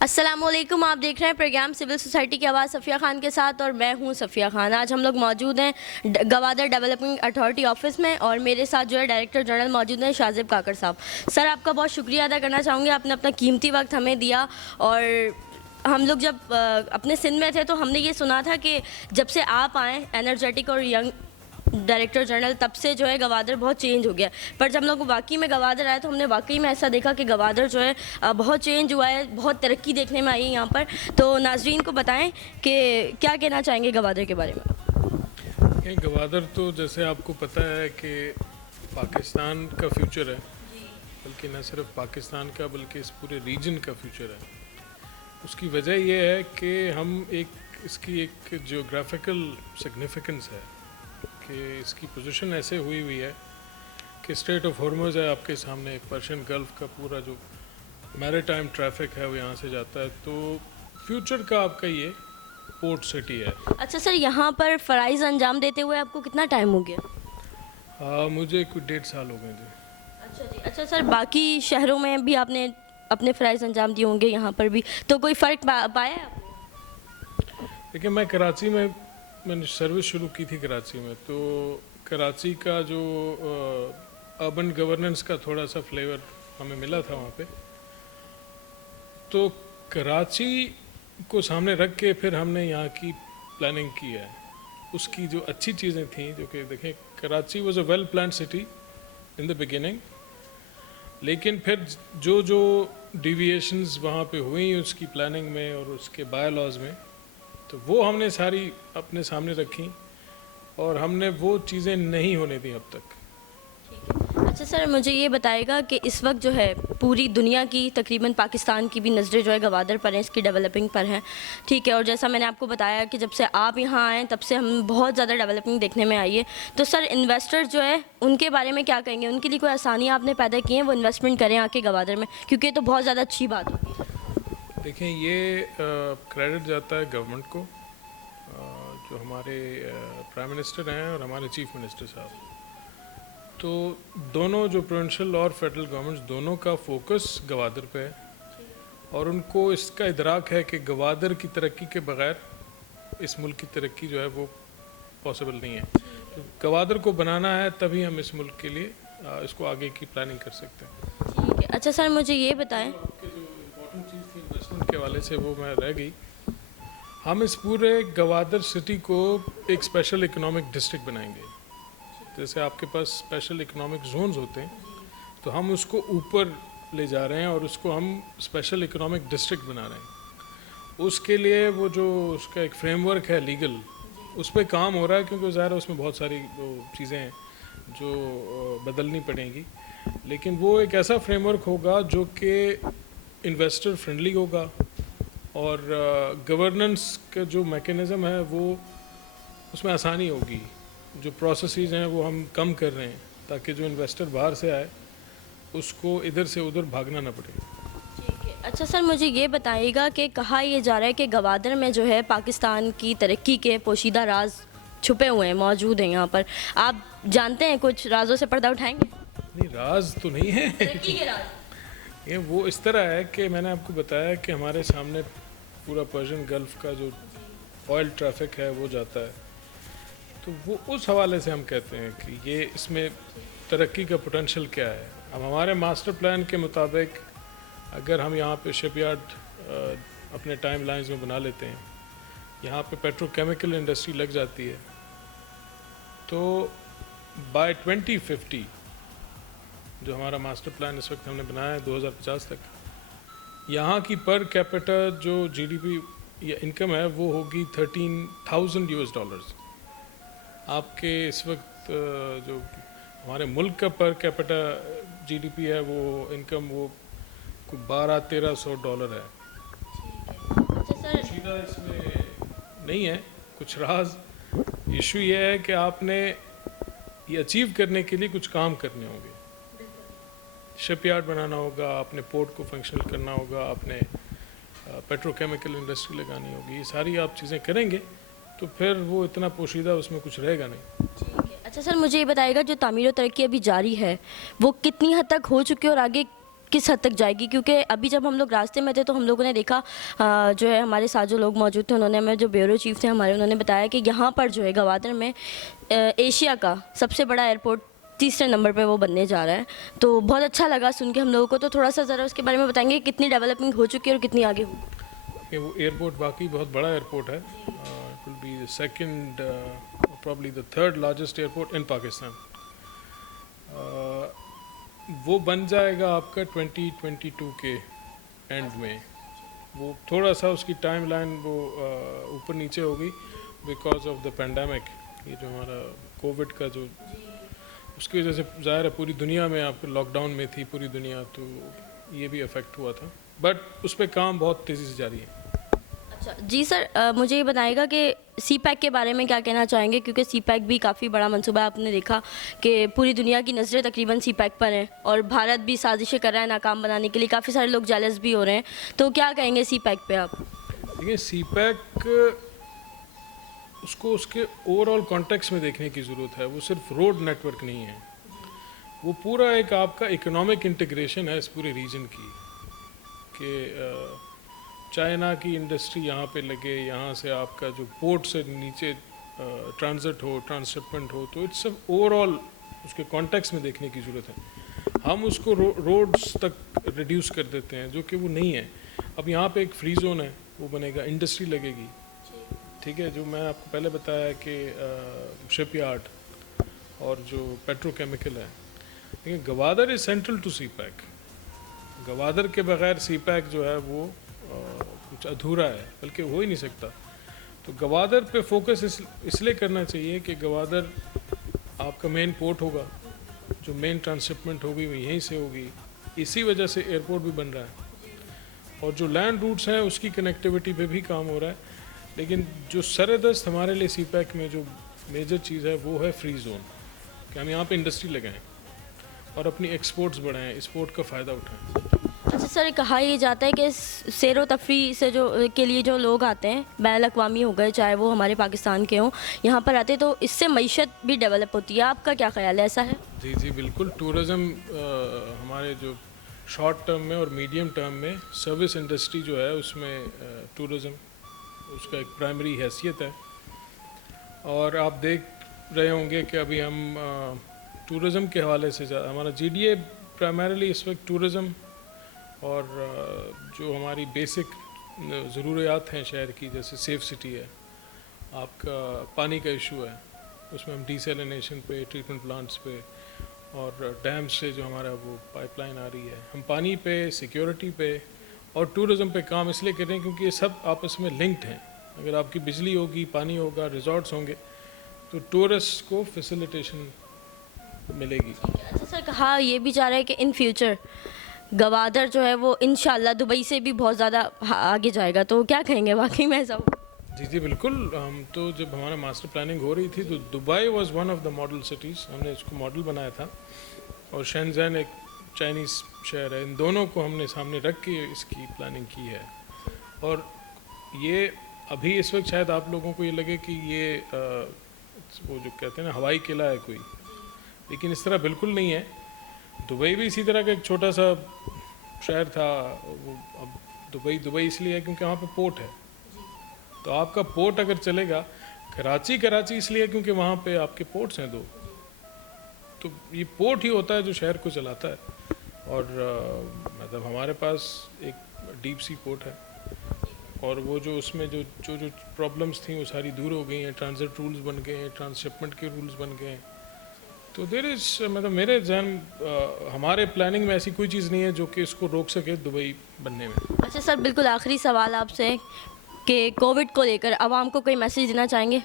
السلام علیکم، آپ دیکھ رہے ہیں پروگرام سول سوسائٹی کی آواز صفیہ خان کے ساتھ، اور میں ہوں صفیہ خان۔ آج ہم لوگ موجود ہیں گوادر ڈیولپمنٹ اتھارٹی آفس میں، اور میرے ساتھ جو ہے ڈائریکٹر جنرل موجود ہیں شاہزیب کاکڑ صاحب۔ سر، آپ کا بہت شکریہ ادا کرنا چاہوں گی، آپ نے اپنا قیمتی وقت ہمیں دیا۔ اور ہم لوگ جب اپنے سندھ میں تھے تو ہم نے یہ سنا تھا کہ جب سے آپ آئیں انرجیٹک اور ینگ ڈائریکٹر جنرل، تب سے جو ہے گوادر بہت چینج ہو گیا۔ پر جب ہم لوگ واقعی میں گوادر آئے تو ہم نے واقعی میں ایسا دیکھا کہ گوادر جو ہے بہت چینج ہوا ہے، بہت ترقی دیکھنے میں آئی ہے یہاں پر۔ تو ناظرین کو بتائیں کہ کیا کہنا چاہیں گے گوادر کے بارے میں؟ گوادر تو جیسے آپ کو پتہ ہے کہ پاکستان کا فیوچر ہے، بلکہ نہ صرف پاکستان کا بلکہ اس پورے ریجن کا فیوچر ہے۔ اس کی وجہ یہ ہے کہ ہم اس کی ایک جیوگرافیکل سگنیفیکنس ہے کہ اس کی پوزیشن ایسے ہوئی ہے کہ اسٹریٹ آف ہارمز ہے آپ کے سامنے، پرشین گلف کا پورا جو میری ٹائم ٹریفک ہے وہ یہاں سے جاتا ہے، تو فیوچر کا آپ کا یہ پورٹ سٹی ہے۔ اچھا سر، یہاں پر فرائض انجام دیتے ہوئے آپ کو کتنا ٹائم ہو گیا؟ مجھے کوئی 1.5 سال ہو گئے جی۔ اچھا جی۔ اچھا سر، باقی شہروں میں بھی آپ نے اپنے فرائض انجام دیے ہوں گے، یہاں پر بھی تو کوئی فرق پایا ہے آپ نے؟ دیکھیں، میں کراچی میں نے سروس شروع کی تھی کراچی میں، تو کراچی کا جو اربن گورننس کا تھوڑا سا فلیور ہمیں ملا تھا وہاں پہ، تو کراچی کو سامنے رکھ کے پھر ہم نے یہاں کی پلاننگ کی ہے۔ اس کی جو اچھی چیزیں تھیں، جو کہ دیکھیں Karachi was a well planned city in the beginning, لیکن پھر جو ڈیویشنز وہاں پہ ہوئیں اس کی پلاننگ میں اور اس کے بائی لاز میں، تو وہ ہم نے ساری اپنے سامنے رکھیں اور ہم نے وہ چیزیں نہیں ہونے دیں اب تک۔ اچھا سر، مجھے یہ بتائے گا کہ اس وقت جو ہے پوری دنیا کی تقریباً پاکستان کی بھی نظریں جو ہے گوادر پر ہیں، اس کی ڈیولپنگ پر ہیں، ٹھیک ہے، اور جیسا میں نے آپ کو بتایا کہ جب سے آپ یہاں آئیں تب سے ہم بہت زیادہ ڈیولپنگ دیکھنے میں آئی ہے۔ تو سر، انویسٹر جو ہے ان کے بارے میں کیا کہیں گے؟ ان کے لیے کوئی آسانیاں آپ نے پیدا کی ہیں وہ انویسٹمنٹ کریں آ کے گوادر میں، کیونکہ یہ تو بہت زیادہ اچھی بات ہوگی۔ دیکھیں، یہ کریڈٹ جاتا ہے گورنمنٹ کو، جو ہمارے پرائم منسٹر ہیں اور ہمارے چیف منسٹر صاحب، تو دونوں جو پروونشل اور فیڈرل گورنمنٹس دونوں کا فوکس گوادر پہ ہے، اور ان کو اس کا ادراک ہے کہ گوادر کی ترقی کے بغیر اس ملک کی ترقی جو ہے وہ پاسبل نہیں ہے۔ تو گوادر کو بنانا ہے، تبھی ہم اس ملک کے لیے اس کو آگے کی پلاننگ کر سکتے ہیں۔ ٹھیک ہے۔ اچھا سر، مجھے یہ بتائیں، آپ کے جو امپورٹنٹ چیز تھی انویسٹمنٹ کے حوالے سے وہ میں رہ گئی، ہم اس پورے گوادر سٹی کو ایک اسپیشل اکنامک ڈسٹرکٹ بنائیں گے۔ جیسے آپ کے پاس اسپیشل اکنامک زونز ہوتے ہیں، تو ہم اس کو اوپر لے جا رہے ہیں اور اس کو ہم اسپیشل اکنامک ڈسٹرکٹ بنا رہے ہیں۔ اس کے لیے وہ جو اس کا ایک فریم ورک ہے لیگل، اس پہ کام ہو رہا ہے، کیونکہ ظاہر ہے اس میں بہت ساری چیزیں ہیں جو بدلنی پڑیں گی، لیکن وہ ایک ایسا فریم ورک ہوگا جو کہ انویسٹر فرینڈلی ہوگا، اور گورننس کا جو میکینزم ہے وہ اس میں آسانی ہوگی۔ جو پروسیسز ہیں وہ ہم کم کر رہے ہیں تاکہ جو انویسٹر باہر سے آئے اس کو ادھر سے ادھر بھاگنا نہ پڑے۔ ٹھیک ہے۔ اچھا سر، مجھے یہ بتائیے گا کہ کہا یہ جا رہا ہے کہ گوادر میں جو ہے پاکستان کی ترقی کے پوشیدہ راز چھپے ہوئے ہیں، موجود ہیں یہاں پر، آپ جانتے ہیں کچھ رازوں سے پردہ اٹھائیں گے؟ نہیں، راز تو نہیں ہے، ترقی کے راز؟ یہ وہ اس طرح ہے کہ میں نے آپ کو بتایا کہ ہمارے سامنے پورا پرشین گلف کا جو آئل ٹریفک ہے وہ جاتا ہے، تو وہ اس حوالے سے ہم کہتے ہیں کہ یہ اس میں ترقی کا پوٹینشیل کیا ہے۔ اب ہمارے ماسٹر پلان کے مطابق اگر ہم یہاں پہ شپ یارڈ اپنے ٹائم لائنز میں بنا لیتے ہیں، یہاں پہ پیٹرو کیمیکل انڈسٹری لگ جاتی ہے، تو بائی 2050 جو ہمارا ماسٹر پلان اس وقت ہم نے بنایا ہے 2050 تک، یہاں کی پر کیپٹا جو جی ڈی پی یا انکم ہے وہ ہوگی $13,000۔ آپ کے اس وقت جو ہمارے ملک کا per capita G D P ہے وہ انکم وہ کوئی $1,200-1,300 ہے۔ اچھا سر، سیدھا اس میں نہیں ہے کچھ راز، ایشو یہ ہے کہ آپ نے یہ اچیو کرنے کے لیے کچھ کام کرنے ہوں گے، شپ یارڈ بنانا ہوگا، اپنے پورٹ کو فنکشنل کرنا ہوگا، اپنے پیٹرو کیمیکل انڈسٹری لگانی ہوگی، یہ ساری آپ چیزیں کریں گے تو پھر وہ اتنا پوشیدہ اس میں کچھ رہے گا نہیں۔ ٹھیک ہے۔ اچھا سر، مجھے یہ بتائے گا جو تعمیر و ترقی ابھی جاری ہے وہ کتنی حد تک ہو چکی ہے اور آگے किस हद तक जाएगी, क्योंकि अभी जब हम लोग रास्ते में थे तो हम लोगों ने देखा जो है हमारे साथ जो लोग मौजूद थे उन्होंने हमें, जो ब्यूरो चीफ थे हमारे, उन्होंने बताया कि यहाँ पर जो है गवादर में एशिया का सबसे बड़ा एयरपोर्ट तीसरे नंबर पे वो बनने जा रहा है। तो बहुत अच्छा लगा सुन के हम लोगों को। तो थोड़ा सा ज़रा उसके बारे में बताएंगे कितनी डेवलपमेंट हो चुकी है और कितनी आगे होगी। वो एयरपोर्ट वाकई बहुत बड़ा एयरपोर्ट है। It will be the second, probably the third largest airport इन पाकिस्तान। वो बन जाएगा आपका 2022 के एंड में। वो थोड़ा सा उसकी टाइम लाइन वो ऊपर नीचे होगी बिकॉज ऑफ द पेंडेमिक। ये जो हमारा कोविड का जो, उसकी वजह से ज़ाहिर है पूरी दुनिया में आपको लॉकडाउन में थी पूरी दुनिया, तो ये भी अफेक्ट हुआ था, बट उस पर काम बहुत तेज़ी से जारी है। अच्छा जी सर, मुझे ये बताइएगा कि सी पैक के बारे में क्या कहना चाहेंगे, क्योंकि सी पैक भी काफ़ी बड़ा मंसूबा है। आपने देखा कि पूरी दुनिया की नज़रें तकरीबन सी पैक पर हैं और भारत भी साजिशें कर रहा है नाकाम बनाने के लिए। काफ़ी सारे लोग जेलस भी हो रहे हैं, तो क्या कहेंगे सी पैक पे आप? देखिए सी पैक, उसको उसके ओवरऑल कॉन्टेक्स्ट में देखने की ज़रूरत है। वो सिर्फ रोड नेटवर्क नहीं है, वो पूरा एक आपका इकोनॉमिक इंटीग्रेशन है इस पूरे रीजन की, कि चाइना की इंडस्ट्री यहाँ पे लगे, यहाँ से आपका जो पोर्ट से नीचे ट्रांजिट हो, ट्रांसशिपमेंट हो, तो इट्स सब ओवरऑल उसके कॉन्टेक्स्ट में देखने की ज़रूरत है। हम उसको रोड्स तक रिड्यूस कर देते हैं, जो कि वो नहीं है। अब यहाँ पे एक फ्री जोन है, वो बनेगा, इंडस्ट्री लगेगी, ठीक है। जो मैं आपको पहले बताया कि शिपयार्ड और जो पेट्रोकेमिकल है, लेकिन Gwadar is central to CPEC. Gwadar के बगैर सी पैक जो है वो कुछ अधूरा है, बल्कि हो ही नहीं सकता। तो गवादर पे फोकस इसलिए करना चाहिए कि गवादर आपका मेन पोर्ट होगा, जो मेन ट्रांसशिपमेंट होगी वो यहीं से होगी, इसी वजह से एयरपोर्ट भी बन रहा है। और जो लैंड रूट्स हैं उसकी कनेक्टिविटी पे भी काम हो रहा है। लेकिन जो सरदस्त हमारे लिए सी पैक में जो मेजर चीज़ है वो है फ्री जोन, कि हम यहाँ पे इंडस्ट्री लगाएं और अपनी एक्सपोर्ट्स बढ़ाएं, एक्सपोर्ट का फ़ायदा उठाएं। अच्छा सर, कहा ये जाता है कि सैर व तफरी से जो के लिए जो लोग आते हैं, बैन अवी हो गए चाहे वो हमारे पाकिस्तान के हों, यहाँ पर आते तो इससे मईशत भी डेवलप होती है। आपका क्या ख्याल है, ऐसा है? जी जी बिल्कुल। टूरिज़म हमारे जो शॉर्ट टर्म में और मीडियम टर्म में सर्विस इंडस्ट्री जो है उसमें टूरिज़म उसका एक प्राइमरी हैसियत है। और आप देख रहे होंगे कि अभी हम टूरिज़म के हवाले से हमारा जीडीए प्राइमरीली इस वक्त टूरिज़म और जो हमारी बेसिक ज़रूरियात हैं शहर की, जैसे सेफ सिटी है, आपका पानी का इशू है, उसमें हम डिसैलिनेशन पे, ट्रीटमेंट प्लांट्स पे और डैम से जो हमारा वो पाइपलाइन आ रही है, हम पानी पे, सिक्योरिटी पे और टूरिज़म पे काम इसलिए कर रहे हैं क्योंकि ये सब आपस में लिंक्ड हैं। अगर आपकी बिजली होगी, पानी होगा, रिजॉर्ट्स होंगे, तो टूरिस्ट को फैसिलिटेशन मिलेगी। अच्छा सर, कहा ये भी जा रहा है कि इन फ्यूचर गवादर जो है वो इंशाल्लाह दुबई से भी बहुत ज़्यादा आगे जाएगा, तो क्या कहेंगे, वाकई में ऐसा होगा? जी जी बिल्कुल। हम तो जब हमारा मास्टर प्लानिंग हो रही थी तो Dubai was one of the model cities, हमने इसको मॉडल बनाया था। और शेंज़ेन एक चाइनीज़ शहर है, इन दोनों को हमने सामने रख के इसकी प्लानिंग की है। और ये अभी इस वक्त शायद आप लोगों को ये लगे कि ये वो जो कहते हैं ना हवाई किला है कोई, लेकिन इस तरह बिल्कुल नहीं है। दुबई भी इसी तरह का एक छोटा सा शहर था। वो अब दुबई इसलिए है क्योंकि वहाँ पे पोर्ट है। तो आपका पोर्ट अगर चलेगा, कराची इसलिए क्योंकि वहाँ पे आपके पोर्ट्स हैं दो, तो ये पोर्ट ही होता है जो शहर को चलाता है। और मतलब हमारे पास एक डीप सी पोर्ट है और वो जो उसमें जो प्रॉब्लम्स थी वो सारी दूर हो गई हैं, ट्रांजिट रूल्स बन गए हैं, ट्रांसशिपमेंट के रूल्स बन गए हैं। तो देयर इज मतलब मेरे जहन हमारे प्लानिंग में ऐसी कोई चीज़ नहीं है जो कि इसको रोक सके दुबई बनने में। अच्छा सर, बिल्कुल आखिरी सवाल आपसे कि कोविड को लेकर आवाम को कोई मैसेज देना चाहेंगे?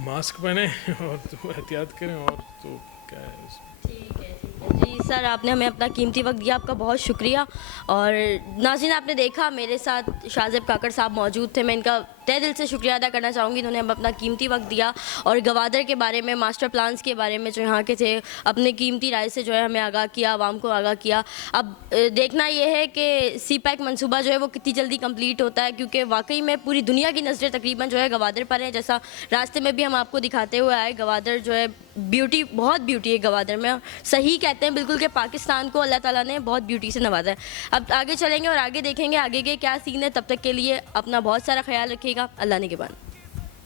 मास्क पहने और तो एहतियात करें, और तो क्या है। ठीक है जी सर, आपने हमें अपना कीमती वक्त दिया, आपका बहुत शुक्रिया। और नाज़रीन, आपने देखा मेरे साथ शाहज़ेब काकड़ साहब मौजूद थे। मैं इनका तहे दिल से शुक्रिया अदा करना चाहूँगी, इन्होंने हमें अपना कीमती वक्त दिया और गवादर के बारे में, मास्टर प्लान्स के बारे में जो यहाँ के थे, अपने कीमती राय से जो है हमें आगाह किया, आवाम को आगाह किया। अब देखना ये है कि सी पैक मनसूबा जो है वो कितनी जल्दी कंप्लीट होता है, क्योंकि वाकई में पूरी दुनिया की नज़रें तकरीबन जो है गवादर पर है। जैसा रास्ते में भी हम आपको दिखाते हुए आए, गवादर जो है ब्यूटी, बहुत ब्यूटी है गवादर में। सही कहते हैं बिल्कुल कि पाकिस्तान को अल्लाह ताला ने बहुत ब्यूटी से नवाजा है। अब आगे चलेंगे और आगे देखेंगे आगे के क्या सीन है। तब तक के लिए अपना बहुत सारा ख्याल रखिएगा। अल्लाह ने के बाद।